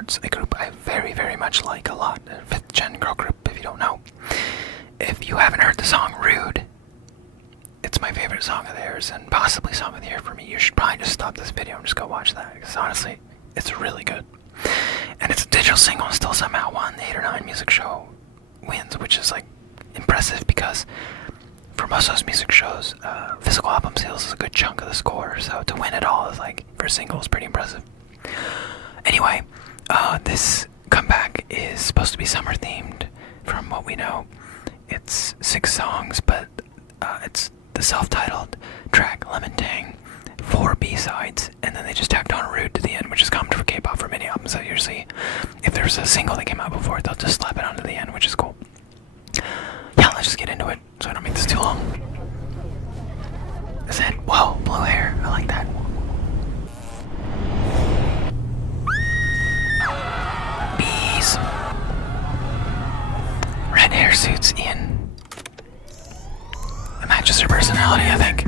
Hearts2Hearts, a group I very, very much like a lot. A 5th gen girl group, if you don't know. If you haven't heard the song Rude, it's my favorite song of theirs, and possibly song of the year for me. You should probably just stop this video and just go watch that, because honestly, it's really good. And it's a digital single and still somehow won the 8 or 9 music show wins, which is like impressive because for most of those music shows, physical album sales is a good chunk of the score, so to win it all is like, for a single, is pretty impressive. Anyway, this comeback is supposed to be summer themed from what we know. It's 6 songs, but it's the self-titled track Lemon Tang, 4 B-sides, and then they just tacked on Rude to the end, which is common for K-pop for many albums. So usually, if there's a single that came out before, they'll just slap it onto the end, which is cool. Yeah, let's just get into it, so I don't make this too long. Is it? Whoa, blue hair. I like that. Bees. Red hair suits Ian. It matches her personality, I think.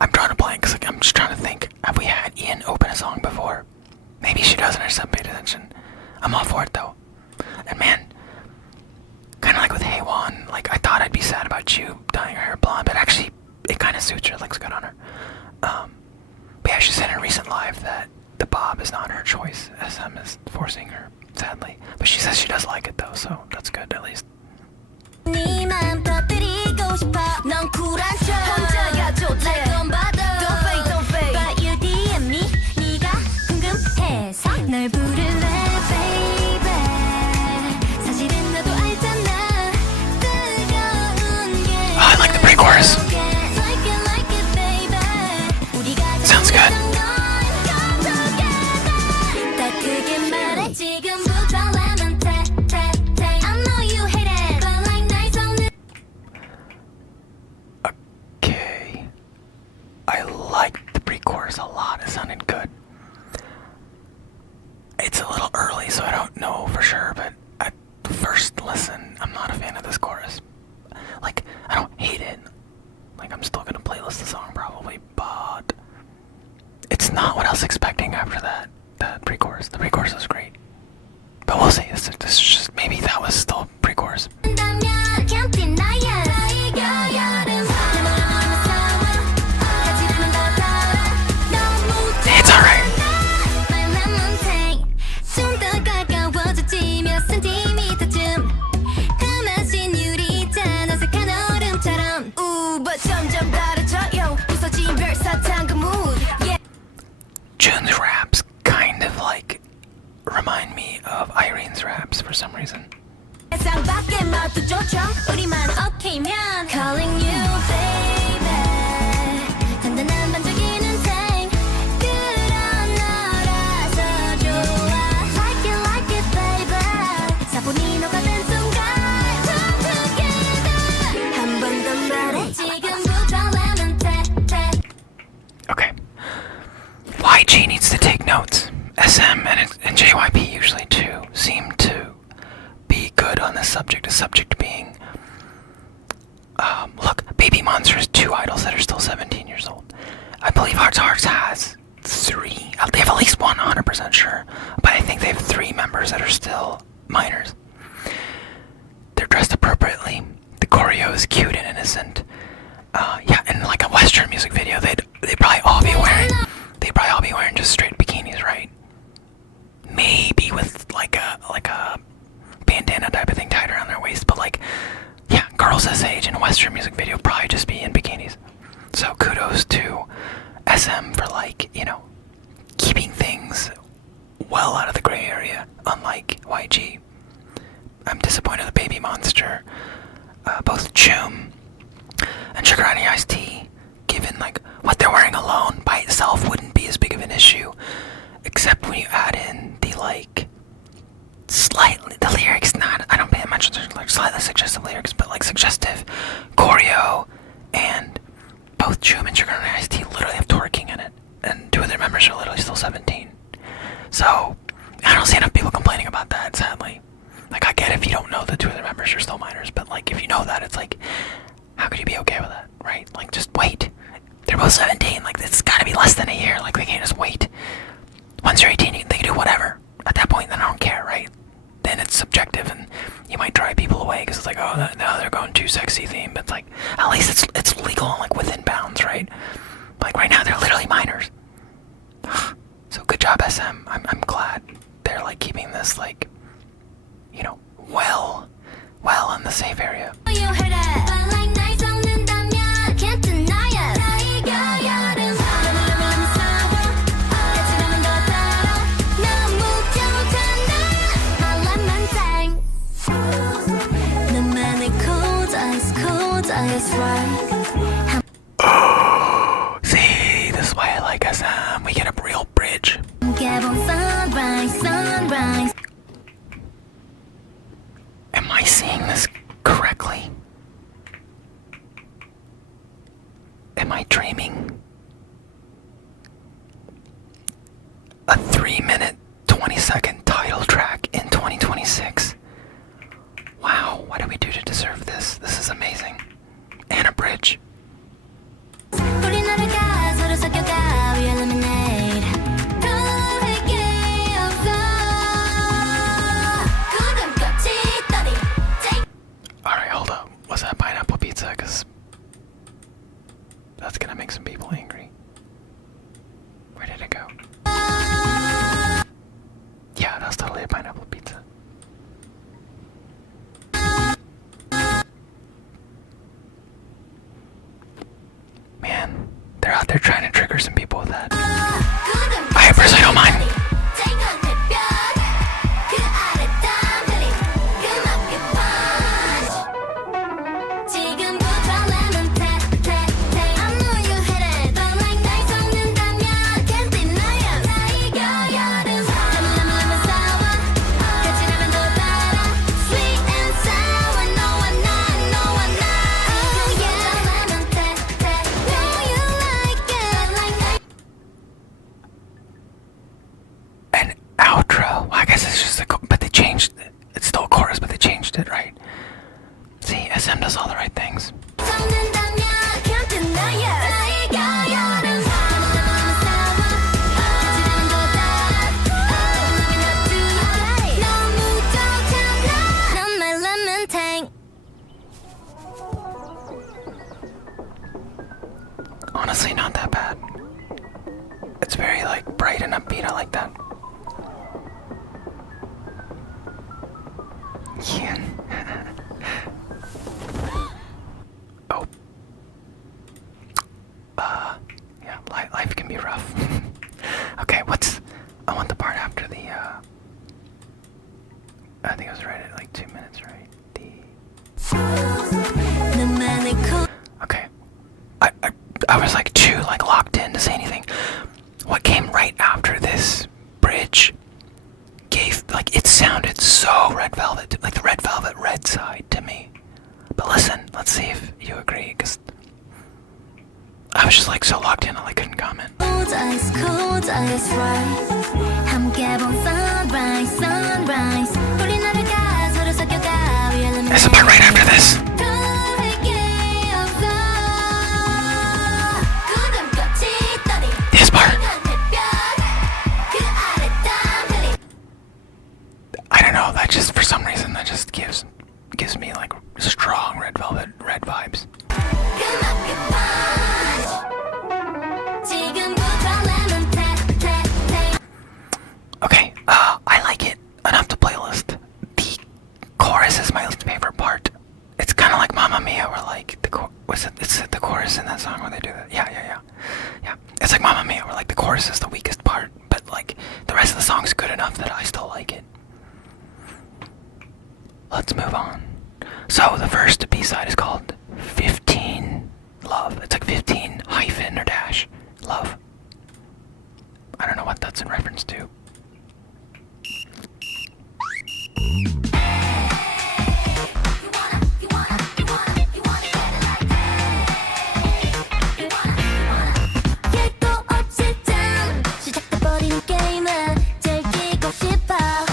I'm drawing a blank because I'm just trying to think. Have we had Ian open a song before? Maybe she doesn't, I just haven't paid attention. I'm all for it though. And man, kind of like with Haewon, like I thought I'd be sad about Chu dyeing her hair blonde, but actually it kind of suits her, it looks good on her. But yeah, she said in a recent live that the bob is not her choice. SM is forcing her, sadly. But she says she does like it though, so that's good at least. I like the pre-chorus. Sounds good. Okay. I liked the pre-chorus a lot. It sounded good. It's a little early, so I don't know for sure, but at first listen, I'm not a fan of this chorus. Like, I don't hate it. Like, I'm still gonna playlist the song probably, but it's not what I was expecting after that pre-chorus. The pre-chorus was great. But we'll see. This is just, maybe that was still pre-chorus. It's alright. Jun's raps kind of like remind me of Irene's raps for some reason. Calling you baby. Okay. YG needs to take notes. SM and JYP usually too seem to be good on this subject. The subject being, look, Baby Monster has 2 idols that are still 17 years old. I believe Hearts2Hearts has 3. They have at least 1, 100% sure. But I think they have 3 members that are still minors. They're dressed appropriately. The choreo is cute and innocent. Yeah, in like a Western music video, they'd probably all be wearing just straight bikinis, right? Maybe with like a bandana type of thing tied around their waist, but like, yeah, girls this age in a Western music video probably just be in bikinis. So kudos to SM for, like, you know, keeping things well out of the gray area, unlike YG. I'm disappointed with Baby Monster. Both Chum and Sugar Honey Iced Tea, given like what they're wearing alone by itself wouldn't be as big of an issue, except when you add in the like slightly, the lyrics, not, I don't pay much attention to like slightly suggestive lyrics, but like suggestive choreo, and both Chum and Sugar Honey Iced Tea literally have twerking in it, and 2 of their members are literally still 17. So I don't see enough people complaining about that, sadly. Like, I get if you don't know the two other members are still minors, but like, if you know that, it's like, how could you be okay with that, right? Like, just wait. They're both 17. Like, it's gotta be less than a year. Like, they can't just wait. Once you're 18, they can do whatever. At that point, then I don't care, right? Then it's subjective, and you might drive people away because it's like, oh, now they're going too sexy theme. But like, at least it's legal and like within bounds, right? Like right now, they're literally minors. So good job, SM. I'm glad they're like keeping this like, you know, well in the safe area. You heard it, but like nights on the damn, can't deny it. See, this is why I like SM. We get a real bridge. Sunrise. Am I seeing this correctly? Am I dreaming? A 3-minute, 20-second title track in 2026. Wow, what did we do to deserve this? This is amazing. And a bridge. Alright, hold up. Was that pineapple pizza? Because that's gonna make some people angry. Where did it go? Yeah, that's totally a pineapple pizza. Man, they're out there trying to trigger some people with that. I personally don't mind. An outro. I guess it's just but they changed it. It's still a chorus, but they changed it, right? See, SM does all the right things. Honestly, not that bad. It's very like bright and upbeat. I like that. Yeah. Oh. Yeah. Life can be rough. Okay. I want the part after the. I think I was right at like 2 minutes, right? Okay. I was like too like locked in to say anything. What came right after this bridge gave like it sounded so Red Velvet, like the Red Velvet Red side to me. But listen, let's see if you agree, because I was just like so locked in, I couldn't comment. Cold eyes, right. There's a part right after this. This part. I don't know, that just for some reason that just gives me like strong Red Velvet Red vibes. Okay, I like it enough to playlist. The chorus is my least favorite part. It's kind of like Mamma Mia, where like it's the chorus in that song where they do that. Yeah. It's like Mamma Mia, where like the chorus is the weakest part, but like the rest of the song's good enough that I still like it. Let's move on. So the first B-side is called 15 Love. It's like 15 hyphen or dash love. I don't know what that's in reference to. 시작돼버린 게임을 즐기고 싶어.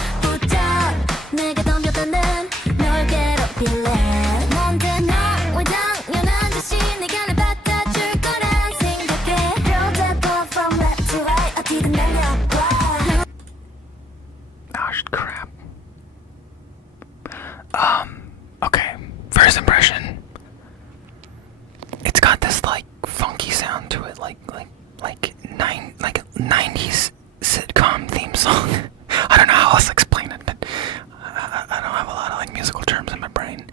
sound to it, like 90s sitcom theme song. I don't know how else to explain it, but I don't have a lot of like musical terms in my brain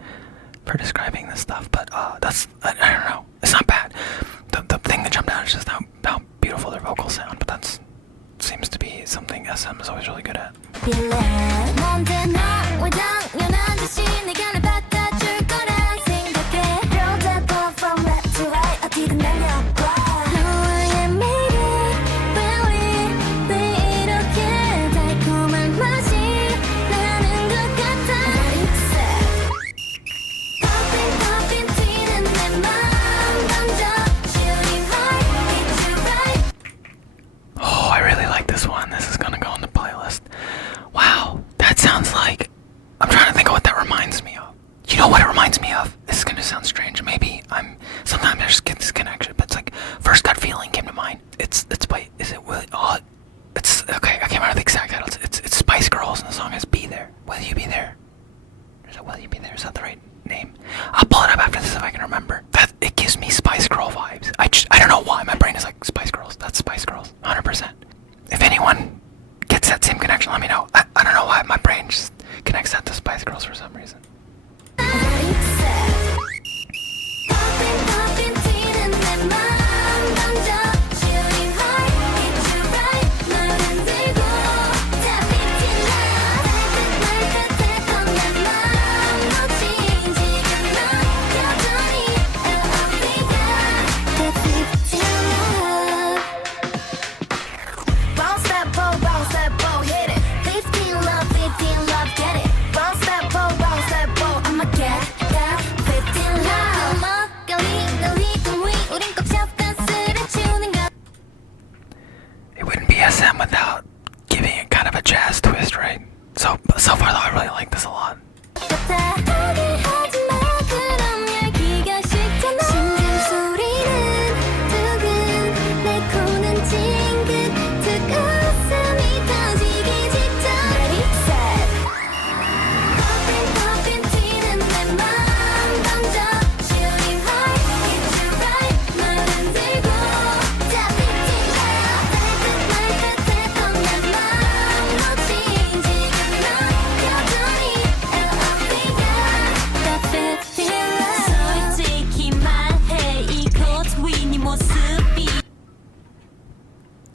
for describing this stuff. But that's I don't know. It's not bad. The thing that jumped out is just how beautiful their vocals sound. But that's seems to be something SM is always really good at. Oh, I really like this one. This is gonna go on the playlist. Wow, that sounds like... I'm trying to think of what that reminds me of. You know what it reminds me of? This is gonna sound strange. Maybe sometimes I just get this connection, but it's like First Gut Feeling came to mind. It's by... Is it Willie... Oh, it's... Okay, I can't remember the exact title. It's Spice Girls, and the song is Be There. Will You Be There? Is it Will You Be There? Is that the right name? I'll pull it up after this if I can remember. It gives me Spice Girl vibes. I don't know why. My brain is like, Spice Girls. That's Spice Girls. 100%. If anyone gets that same connection, let me know. I don't know why my brain just connects that to Spice Girls for some reason. It wouldn't be SM without giving it kind of a jazz twist, right? So far though, I really like this a lot.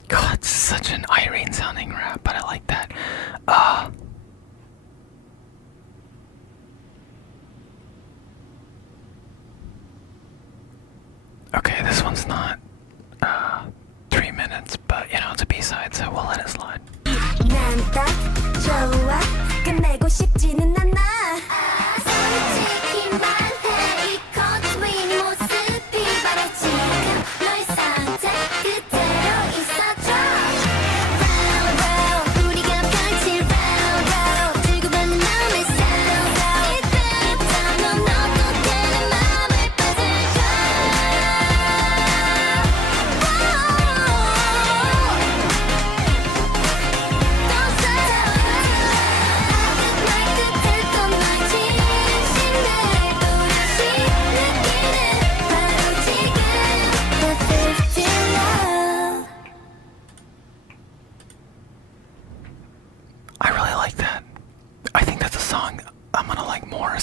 God, it's such an Irene sounding rap, but I like that. Okay, this one's not 3 minutes, but you know, it's a B-side, so we'll let it slide. I really like that. I think that's a song I'm gonna like more,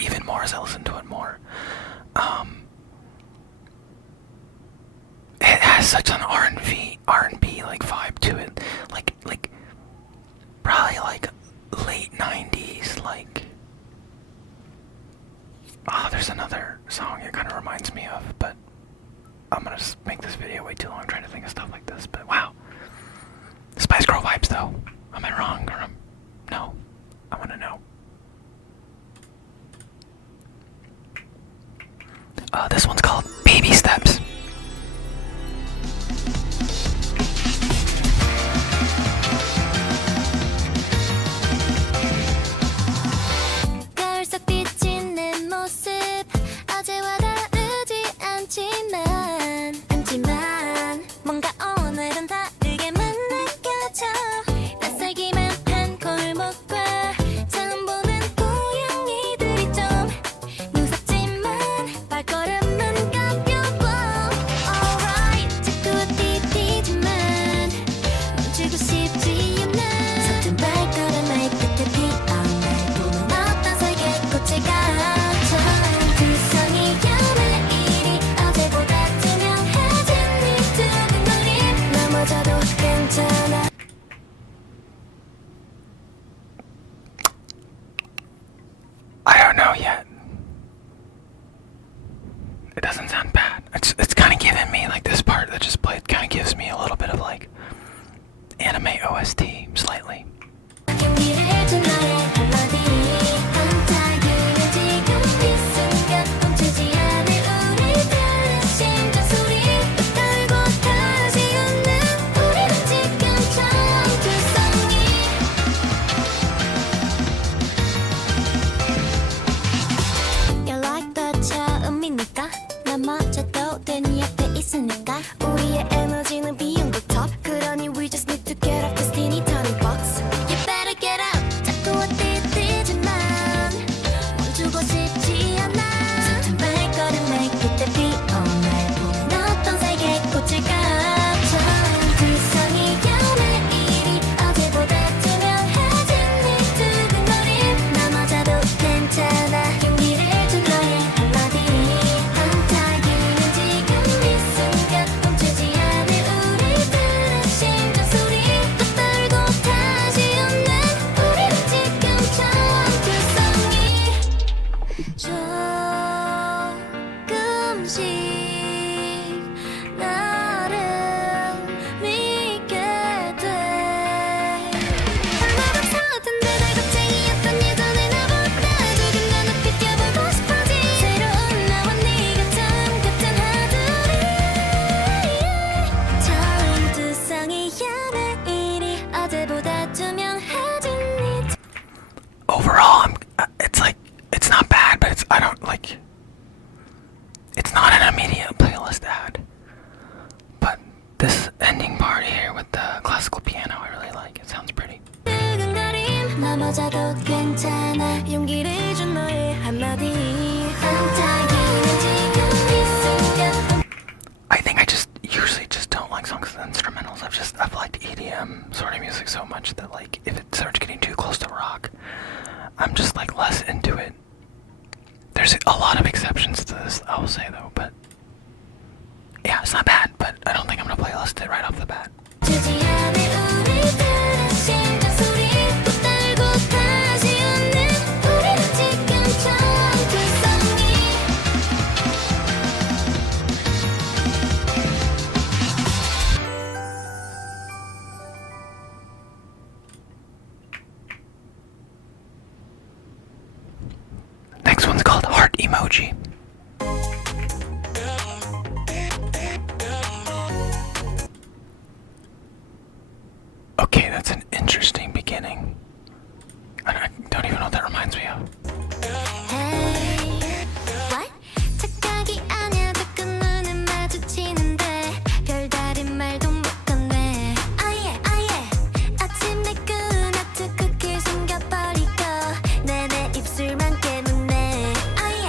even more as I listen to it more. It has such an R&B like vibe to it, like probably like late 90s. Like, there's another song it kind of reminds me of, but I'm gonna just make this video way too long trying to think of stuff like this. But wow, Spice Girl vibes though. Am I wrong or no? I want to know. This one's called Baby Steps. 있으니까 우리의 에너지는 비용부터 그러니 we just need to get off this teeny tiny box. You better get out. 자꾸 어디지만 멈추고 싶지 않아. 서툰 발걸음에 그때 비온 날 보면 어떤 색의 꽃을 같아. 두성이 연애일이 어제보다 투명해진 네 두근거림. 나마저도 괜찮아. 용기를 준 너의 한마디. 한타기는 지금 이 순간 멈추지 않을 우리들의 심장 소리. 또 떨고 다시 웃는 우리는 지금 처음 두성이 조금씩 나를 믿게 돼. 나도 서툰데 날 겁쟁이였던 예전의 나보다 조금 더 높이 뛰어보고 싶어진 새로운 나와 네가 처음 같은 하루리. 처음 두성이 연애일이 어제보다 투명해진 네 Overall, it's like, it's not bad, but I don't like, it's not an immediate playlist ad. But this ending part here with the classical piano, I really like. It sounds pretty. 두근거림. 나마저도 괜찮아. 용기를 준 너의 한마디. 한타기는 지금 이 순간 I think I just usually just don't like songs with instrumentals. I've liked EDM sort of music so much that like if it starts getting too close to rock, I'm just like less into it. There's a lot of exceptions to this, I will say though, but yeah, it's not bad, but I don't think I'm gonna playlist it right off the bat. 주지 않을 우리들의 심장 소리. 또 떨고 다시 웃는 우리는 지금 처음 두성이. Next one's called Heart Emoji. Okay, that's an interesting beginning. I don't even know what that reminds me of. Hey, what? 착각이 아니야. 자꾸 눈을 마주치는데 별다른 말도 못 건네. 아예 아침 내 끈하트 쿠키를 숨겨버리고 내내 입술만 깨문네. 아예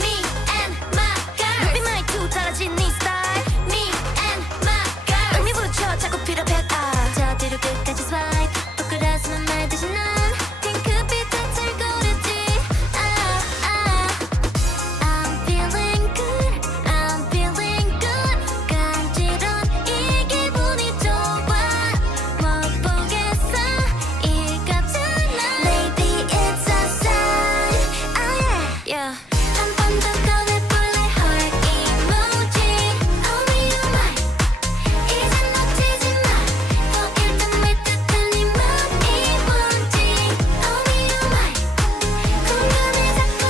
Me and my girl. 눈빛 말투 달라진 네 스타일. Me and my girl. 의미 붙여 자꾸 필요해. 저 뒤로 끝까지 swipe. 부끄러움은 말듯이 난 핑크빛 탓을 고르지. I'm feeling good. I'm feeling good. 간지러운 이 기분이 좋아. 못 보겠어. 이거잖아. Maybe it's a sign. Yeah. 한 번 더 꺼내볼래. Heart emoji. Oh me oh my. 이젠 놓치지 마. 보일 듯말 듯한 네 맘이 뭔지. Oh me oh my. 공간에 자꾸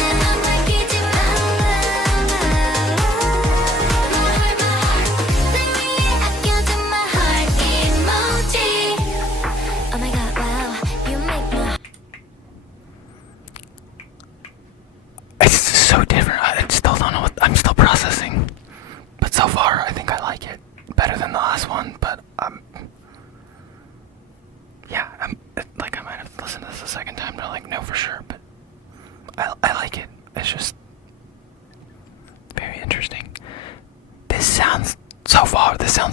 내맘 밝히지 마. 날 위해 아껴둔 my heart emoji. Oh my god, wow, you make my It's so different. I still don't know what I'm still processing. But so far, I think I like it better than the last one. But yeah, like I might have to listen to this a second time to like know for sure. But I like it. It's just very interesting. This sounds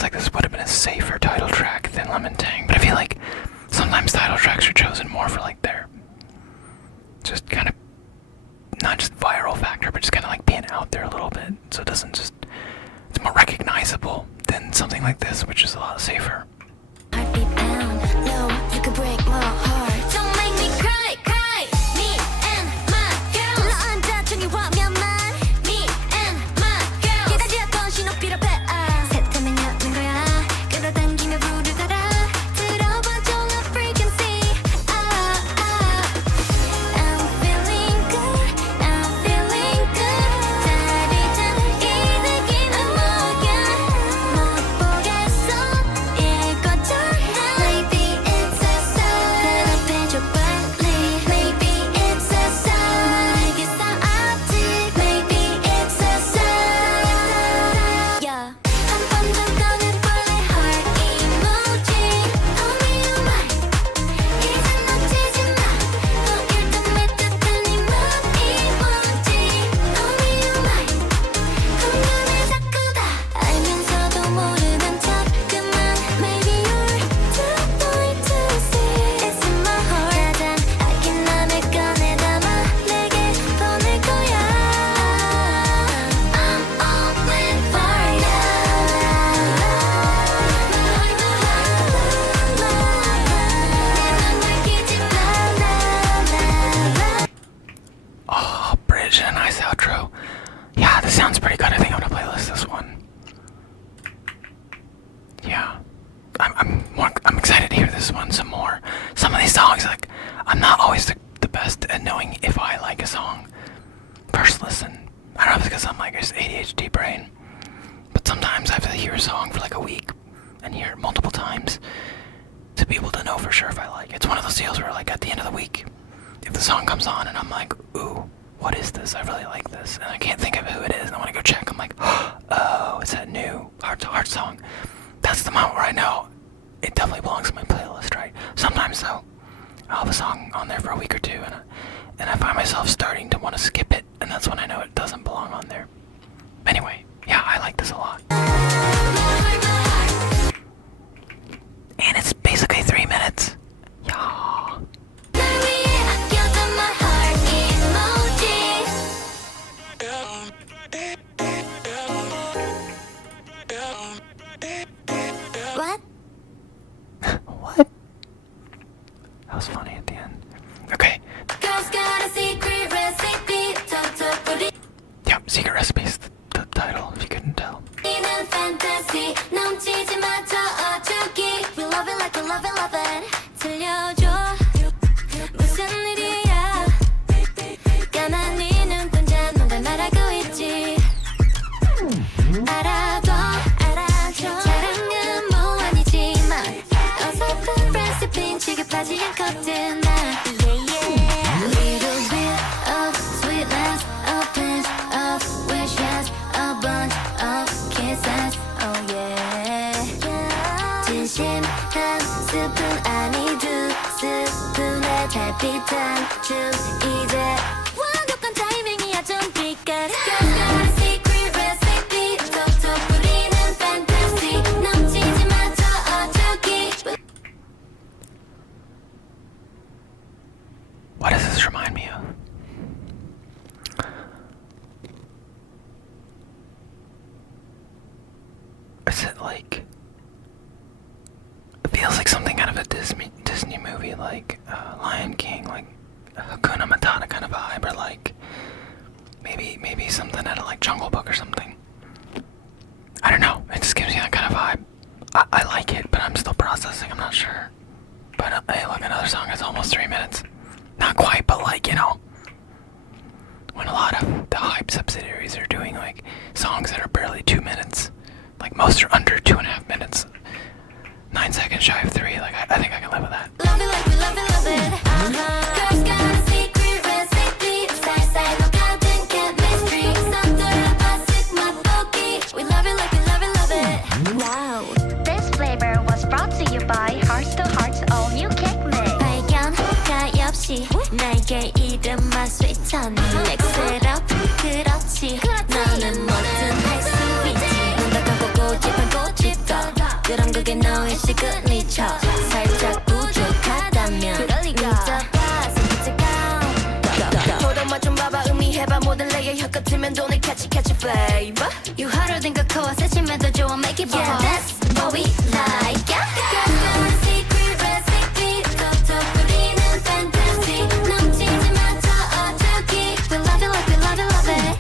like this would have been a safer title track than Lemon Tang. But I feel like sometimes title tracks are chosen more for like their just kind of not just viral factor, but just kind of like being out there a little bit, so it doesn't just, it's more recognizable than something like this, which is a lot safer. heartbeat down low. You could break my heart. Don't make me cry. Me and my girl. 올라앉아 종이 화면만. Me and my girl. 기다렸던 신호 필요해. 새탐엔 여는 거야. 끌어당기며 불을 달아. 들어봐 종합 frequency. I'm feeling good. I'm feeling good. 달이 든 이 느낌은 뭐야. 못 보겠어. ADHD brain. But sometimes I have to hear a song for like a week and hear it multiple times to be able to know for sure if I like it. It's one of those deals where like at the end of the week, if the song comes on and I'm like, ooh, what is this? I really like this. And I can't think of who it is. And I want to go check. I'm like, oh, it's that new Hearts2Hearts song. That's the moment where I know it definitely belongs in my playlist, right? Sometimes though, I'll have a song on there for a week or two and I find myself starting to want to skip it. And that's when I know it doesn't belong on there. Anyway, yeah, I like this a lot. And it's basically 3 minutes. Yeah. What? What? That was funny at the end. Okay. Yep, Secret Recipes, the title, if you couldn't tell. We love it like we love it, love it. 들려줘. 무슨 일이야? 가만히 눈동자 뭔가 말하고 있지. 알아도 알아줘. 자랑은 뭐 아니지만 어설픈 레시피는 취급하지 않거든 나. Little bit of sweetness, a pinch of wishes, a bunch of kisses. Oh yeah. 진심 한 스푼 아니 두 스푼의 달빛한 주 이제 완벽한 타이밍이야 좀 빛깔. Secret recipe 톡톡 뿌리는 fantasy 넘치지 마 저 어쩌기. What does this remind me of? Is it like... It feels like something out of a Disney movie, like Lion King, like Hakuna Matata kind of vibe, or like maybe something out of like Jungle Book or something. I don't know. It just gives me that kind of vibe. I like it, but I'm still processing. I'm not sure. But hey, look, another song. It's almost 3 minutes. Not quite, but like, you know, when a lot of the hype subsidiaries are doing like songs that are barely 2 minutes, like most are under 2.5 minutes. 9 seconds shy of 3, like I think I can live with that. Love it like we love it, love it. Girls got a secret recipe. 살살 녹아든 chemistry. 서툴러 버스 맛보기. We love it like we love it, love it. Wow. This flavor was brought to you by Hearts2Hearts all new cake mix. 발견 가이 없이 나에게 이름만 sweet honey. Mix it up. 그렇지. 너는 뭐든 할 수 있지. 눈 다 감고 고집한 고집도. 그럼 그게 너의 시그니처. 살짝 부족하다면 믿어봐 생기지가. 포도맛 좀 봐봐 의미해봐 모든 레이어 혀끝이면 돈을 catchy flavor. 유화를 든 거코어 세심해도 좋아 make it pop. Yeah, that's what we like. Yeah. Secret recipe 톡톡 뿌리는 fantasy 넘치지 마 저 어쩌기. We love it like we love it, love it.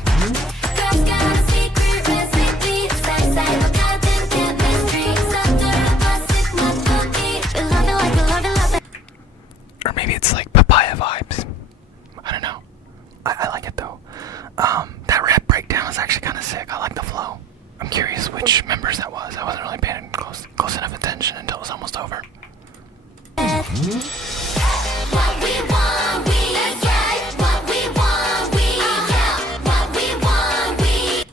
Girls got a secret recipe 살살 녹아든 chemistry. 서툴러 버스 맛보기. We love it like we love it, love it. Or maybe it's like papaya vibes. I don't know. I like it though. That rap breakdown is actually kind of sick. I like the flow. I'm curious which members that was. I wasn't really paying close enough attention until it was almost over. What we want, we get. What we want, we get. What we want, we.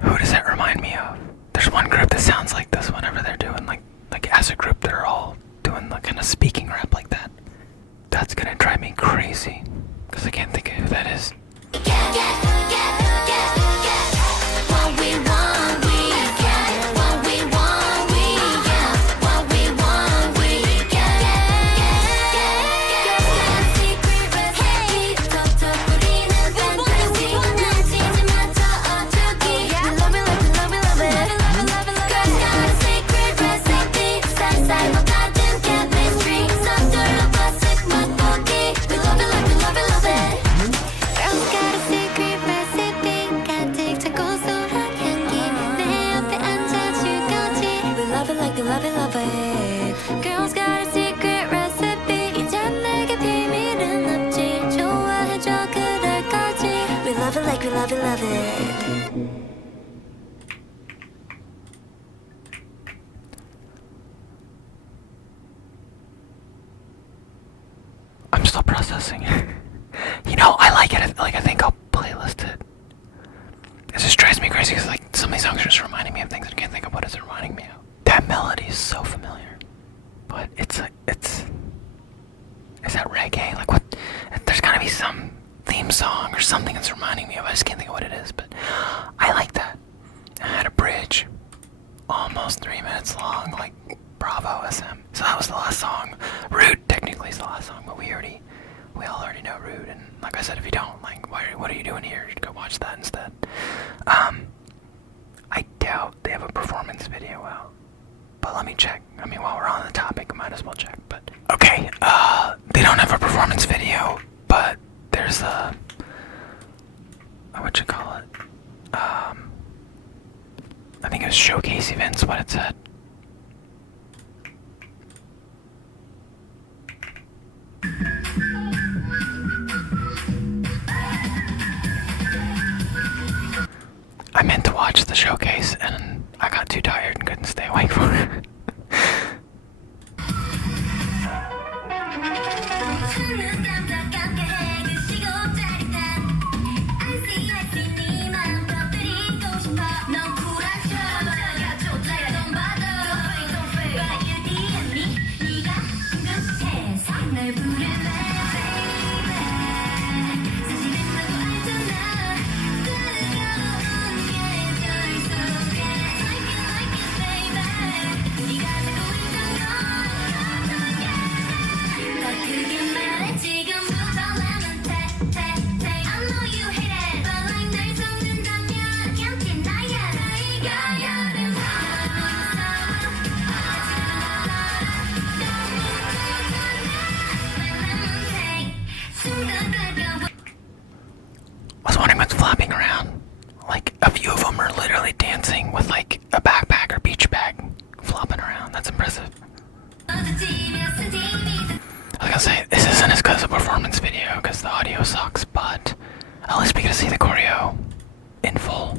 Who does that remind me of? There's one group that sounds like this whenever they're doing like as a group they're all doing the kind of speaking rap like that. That's gonna drive me crazy because I can't think of who that is. What we want, we get. What we want, we get. What we want, we get. Secret recipe 톡톡 뿌리는 fantasy 넘치지 마 저 어쩌기. We love it like we love it, love it. Girls got a secret recipe 살살 녹아든 chemistry. 서툴러 버스 맛보기. We love it like we love it, love it. Girls got a secret love it, love it. I'm still processing. You know, I like it. Like, I think I'll playlist it. It just drives me crazy because, like, some of these songs are just reminding me of things I can't think of what it's reminding me of. That melody is so familiar, but it's is that reggae? Like, what? There's gotta be some theme song or something that's reminding me of. I just can't think of what it is, but I like that. I had a bridge, almost 3 minutes long, like bravo SM. So that was the last song. Rude technically is the last song, but we all already know Rude. And like I said, if you don't, like, what are you doing here? You should go watch that instead. I doubt they have a performance video out, but let me check. I mean, while we're on the topic, I might as well check. But okay, they don't have a performance video, but there's a what you call it? I think it was showcase events. What it said. I meant to watch the showcase and I got too tired and couldn't stay awake for it. I was wondering what's flopping around. Like, a few of them are literally dancing with, like, a backpack or beach bag flopping around. That's impressive. I was gonna say, this isn't as good as a performance video because the audio sucks, but at least we get to see the choreo in full.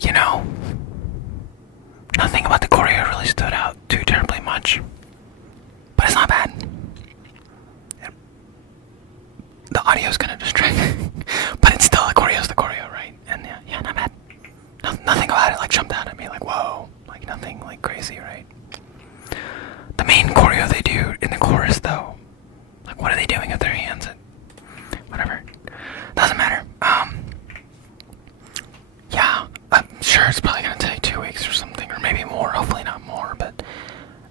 You know, nothing about the choreo really stood out too terribly much, but it's not bad. The audio's gonna distract, but it's still the choreo, right? And yeah, not bad. Nothing about it like jumped out at me like whoa, like nothing like crazy, right? The main choreo they do in the chorus though, like what are they doing with their hands? And whatever, doesn't matter. Yeah, I'm sure it's probably gonna take 2 weeks or something, or maybe more. Hopefully not more, but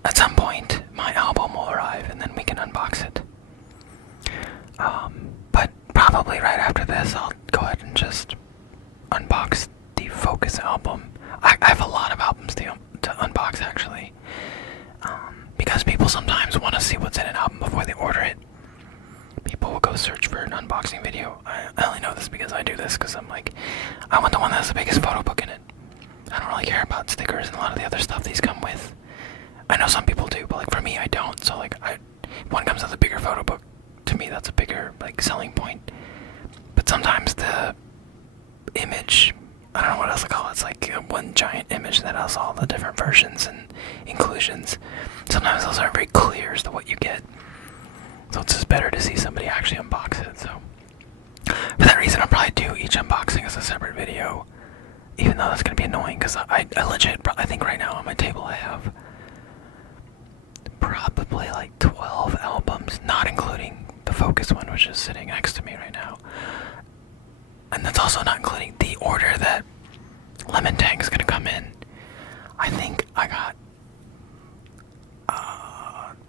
at some point my album will arrive and then we can unbox it. sometimes want to see what's in an album before they order it. People will go search for an unboxing video. I only know this because I do this, because I'm like, I want the one that has the biggest photo book in it. I don't really care about stickers and a lot of the other stuff these come with. I know some people do, but like for me, I don't. So like, one comes with a bigger photo book. To me, that's a bigger like selling point. But sometimes the image, I don't know what else to call it. It's like one giant image that has all the different versions and inclusions. Sometimes those aren't very clear as to what you get. So it's just better to see somebody actually unbox it. So for that reason, I'll probably do each unboxing as a separate video. Even though that's going to be annoying, because I legit, I think right now on my table I have probably like 12 albums, not including the Focus one, which is sitting next to me right now. And that's also not including the order that Lemon Tang is going to come in. I think I got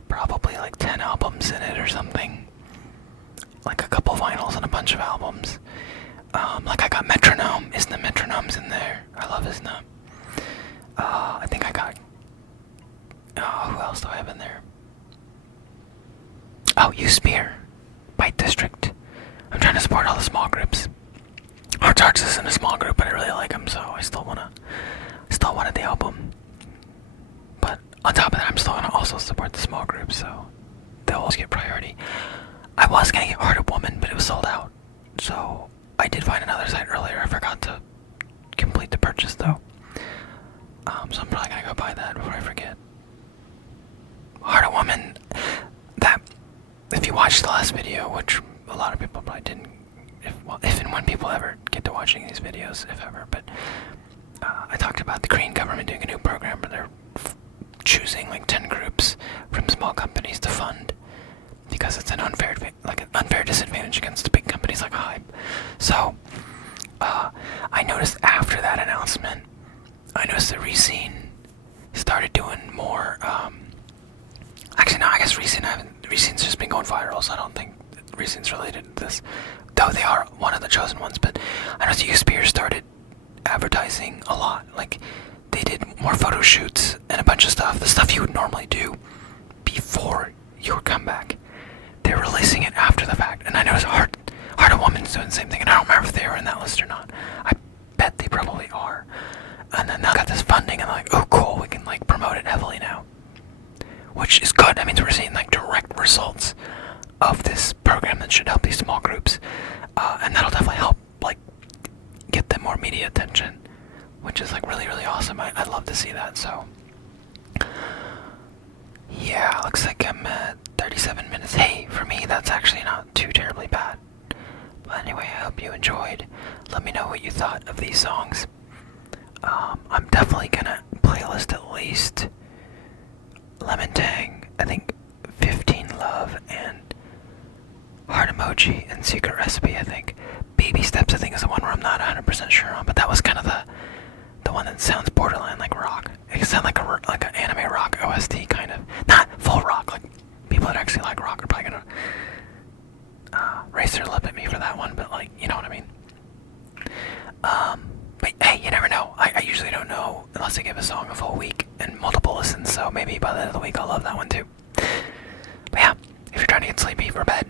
probably like 10 albums in it or something. Like a couple vinyls and a bunch of albums. Like I got Metronome. Isn't the Metronome's in there? I love Isna. I think I got... who else do I have in there? Oh, You Spear. Bite District. I'm trying to support all the small groups. Hearts2Hearts isn't a small group, but I really like them, so I still wanted the album. But on top of that, I'm still gonna also support the small groups, so they'll always get priority. I was gonna get Heart of Woman, but it was sold out. So I did find another site earlier. I forgot to complete the purchase though. So I'm probably gonna go buy that before I forget. Heart of Woman, that, if you watched the last video, which a lot of people probably didn't, if and when people ever get to watching these videos, if ever, but I talked about the Korean government doing a new program where they're choosing like 10 groups from small companies to fund, because it's an unfair disadvantage against the big companies like Hype. So I noticed after that announcement, I noticed that Reseen started doing more. Actually, no, I guess Reseen's just been going viral, so I don't think Reseen's related to this, though they are one of the chosen ones. But I noticed U-Spear started advertising a lot. Like, they did more photo shoots and a bunch of stuff, the stuff you would normally do before your comeback. They're releasing it after the fact, and I noticed Heart of Woman's doing the same thing, and I don't remember if they were in that list or not. I bet they probably are. And then now got this funding, and I'm like, oh cool, we can like promote it heavily now, which is good. That means we're seeing like direct results of this program that should help these small groups, and that'll definitely help like get them more media attention, which is like really, really awesome. I'd love to see that. So yeah, looks like I'm at 37 minutes. Hey, for me, that's actually not too terribly bad. But anyway, I hope you enjoyed. Let me know what you thought of these songs. I'm definitely gonna playlist at least Lemon Tang, I think 15 Love, and Heart Emoji, and Secret Recipe, I think. Baby Steps, I think, is the one where I'm not 100% sure on, but that was kind of the one that sounds borderline like rock. It sounds like an anime rock OST, kind of. Not full rock, like people that actually like rock are probably gonna raise their lip at me for that one, but like, you know what I mean. But hey, you never know. I usually don't know unless I give a song a full week and multiple listens, so maybe by the end of the week I'll love that one too. But yeah, if you're trying to get sleepy for bed,